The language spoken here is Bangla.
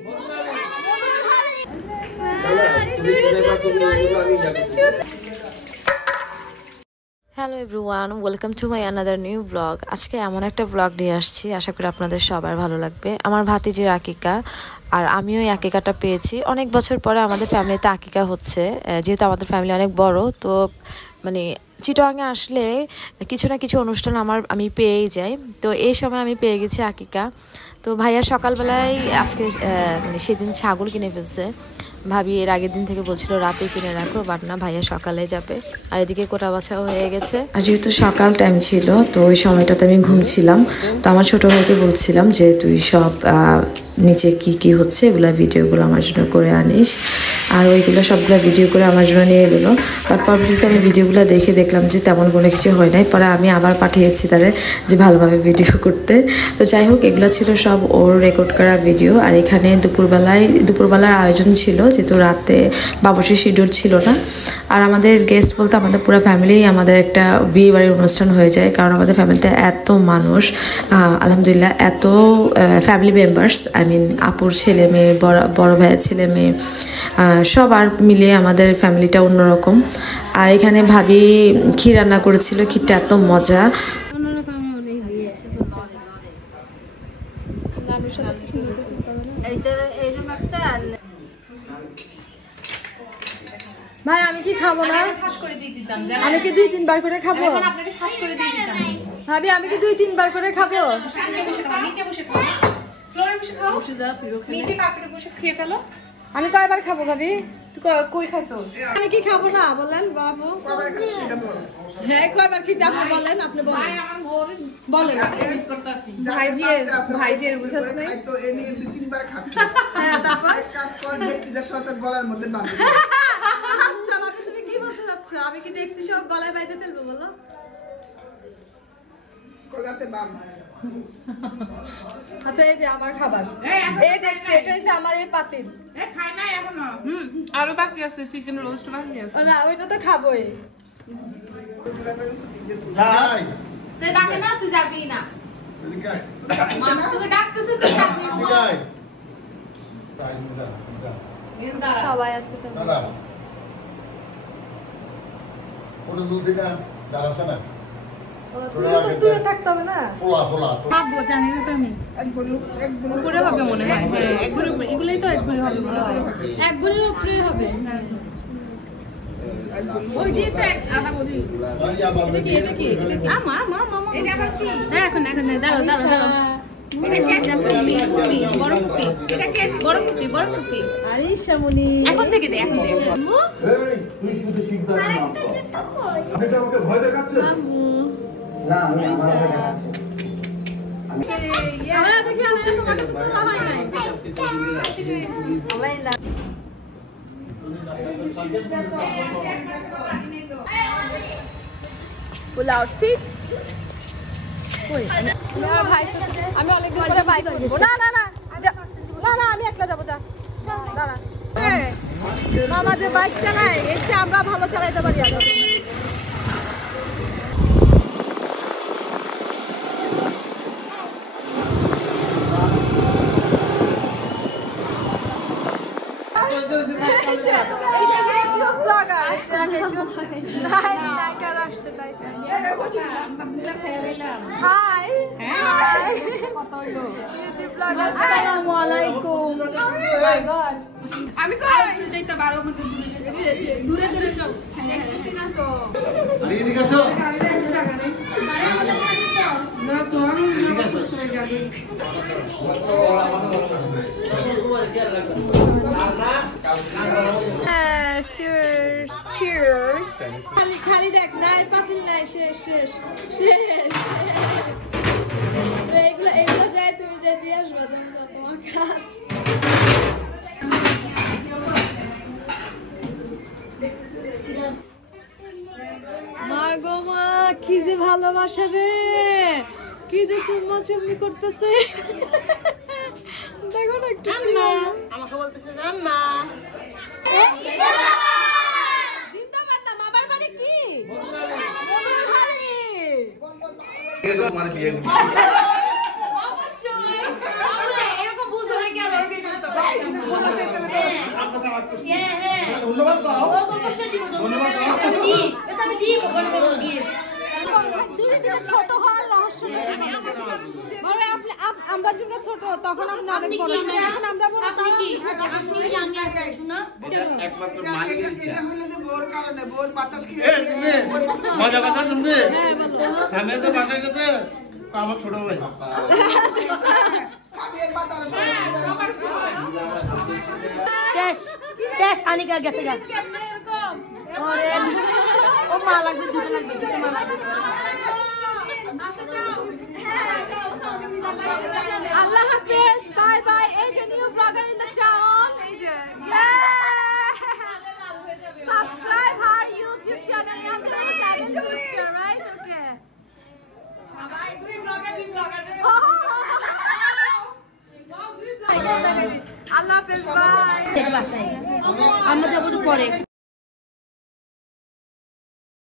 Hello everyone, welcome to my another new blog. আজকে এমন একটা ব্লগ নিয়ে আসছি, আশা করি আপনাদের সবার ভালো লাগবে। আমার ভাতিজির আকিকা, আর আমিও এই আকিকাটা পেয়েছি অনেক বছর পরে। আমাদের ফ্যামিলিতে আকিকা হচ্ছে, যেহেতু আমাদের ফ্যামিলি অনেক বড়, তো মানে চিটাগাংয়ে আসলে কিছু না কিছু অনুষ্ঠান আমি পেয়েই যাই। তো এই সময় আমি পেয়ে গেছি আকিকা। তো ভাইয়া সকালবেলায় আজকে মানে সেদিন ছাগল কিনে ফেলছে। ভাবি এর আগের দিন থেকে বলছিল রাতে কিনে রাখো, বাট না, ভাইয়া সকালে যাবে। আর এদিকে কোটা বাছাও হয়ে গেছে। আর যেহেতু সকাল টাইম ছিল, তো ওই সময়টাতে আমি ঘুমছিলাম। তো আমার ছোটো ভাইকে বলছিলাম যে তুই সব নিচে কি কি হচ্ছে এগুলো ভিডিওগুলো আমার জন্য করে আনিস। আর ওইগুলো সবগুলো ভিডিও করে আমার জন্য নিয়ে গেলো। বাট পরবর্তীতে আমি ভিডিওগুলো দেখে দেখলাম যে তেমন কোনো কিছু হয় নাই। পরে আমি আবার পাঠিয়েছি তাদের যে ভালোভাবে ভিডিও করতে। তো যাই হোক, এগুলো ছিল সব ওর রেকর্ড করা ভিডিও। আর এখানে দুপুরবেলার আয়োজন ছিল, যেহেতু রাতে বাবুর্চির শিডিউল ছিল না। আর আমাদের গেস্ট বলতে আমাদের পুরো ফ্যামিলি, আমাদের একটা বিয়ে বাড়ির অনুষ্ঠান হয়ে যায়, কারণ আমাদের ফ্যামিলিতে এত মানুষ, আলহামদুলিল্লাহ, এত ফ্যামিলি মেম্বার্স, আপুর ছেলে মেয়ে, বড় ভাইয়ের ছেলে মেয়ে, সবার মিলিয়ে আমাদের ফ্যামিলিটা অন্যরকম। আর এখানে ভাবি ক্ষীর রান্না করেছিল, ক্ষীরটা এত মজা। ভাই আমি কি খাবো না? আমি কি 2-3 বার করে খাবো? ভাবি আমি কি 2-3 বার করে খাবো? আমি কয়বার খাবো ভাবি? কই খাইছো? আমি কি খাবো না বলেন বাবু? হ্যাঁ কয়বার কি আপনি বলেন, আপনি বলেন। বলেন ভাইজির বুঝাস নাই তো, এ নিয়ে 2-3 বার খাচ্ছি। হ্যাঁ তারপর এক কাজ কর, দেখছিটা শতক গলার মধ্যে বাঁধি। আচ্ছা ভাবি তুমি কি বলতে যাচ্ছ? আমি কি দেখছি সব গলায় বাইতে ফেলবো বলো? গলাতে বাঁধ। আচ্ছা এই যে আমার খাবার, এই দেখছি এটা হচ্ছে আমার এই পাতিল। এ খাই না এখনো। আরো বাকি আছে, চিকেন রোস্ট বাকি আছে। না ওইটা তো খাবোই। যাই তে ডাকে না, তুই যাবি না। মা তুই ডাকতেছিস, তুই যাবি না। যাই তাই না, সবাই আছে তো। দাদা ফটো তুলতে না, দাঁড়াছ না। তুই থাকতে হবে না। খাবো জানি না তো আমি। এক ভরি হবে মনে হয়। হ্যাঁ এক ভরি, এগুলাই তো এক ভরি হবে মনে হয়। এক ভরির উপরে হবে। ওই দিয়ে তো আধা ভরি। এটা কি মা এটা আবার কি? এখন দাঁড়াও এটা কি? বড় ফুটি। এটা কি? বড় ফুটি। আরে শামুনি এখন থেকে দে, এখন দে। এই তুই শুধু শিখতে না। আপনি তো আমাকে ভয় দেখাচ্ছেন। না আমি ফুল আউটফিট। আমি অনেকদিন পরে বাইক করবো। না আমি একলা যাবো। যা দাঁড়া, মামা যে বাইক চালায় এর চেয়ে আমরা ভালো চালাইতে পারি। আমি যাইতে পারো, দূরে যাও না তো। খালি দেখ না, পাতিল নাই, শেষ। এগুলো যাই, তুমি যাই দিয়ে আসবা, তোমার কাজ। মা গো মা, কি যে ভালোবাসা রে, কি যে চুম্মি করতেছে। দেখো না একটু, আমাকে বলতেছে আম্মা। বাবার মানে কি? অবশ্যই এরকম বুঝো না। ছোট হওয়ার রহস্য আমরা সঙ্গে ছোট তখন আপনি অনেক বড় এখন আমরা বড় তাই কি একমাত্র মালিক এটা হলো যে বোর কারণে বোর বাতাস কি মজা কথা শুনবে সামনে তো বাসায় গেছে আমার ছোট ভাই শেষ শেষ আনিকা গেছে গা ও মা লাগবে দুটো লাগবে দুটো মা লাগবে আল্লাহ হাফেজ বাই বাই এই যে new blogger in the town এই যে subscribe our YouTube channel Yasmin Seven Sister right okay ভাই দুই ব্লগার আল্লাহ হাফেজ বাই বাসায় আমরা যাবো পরে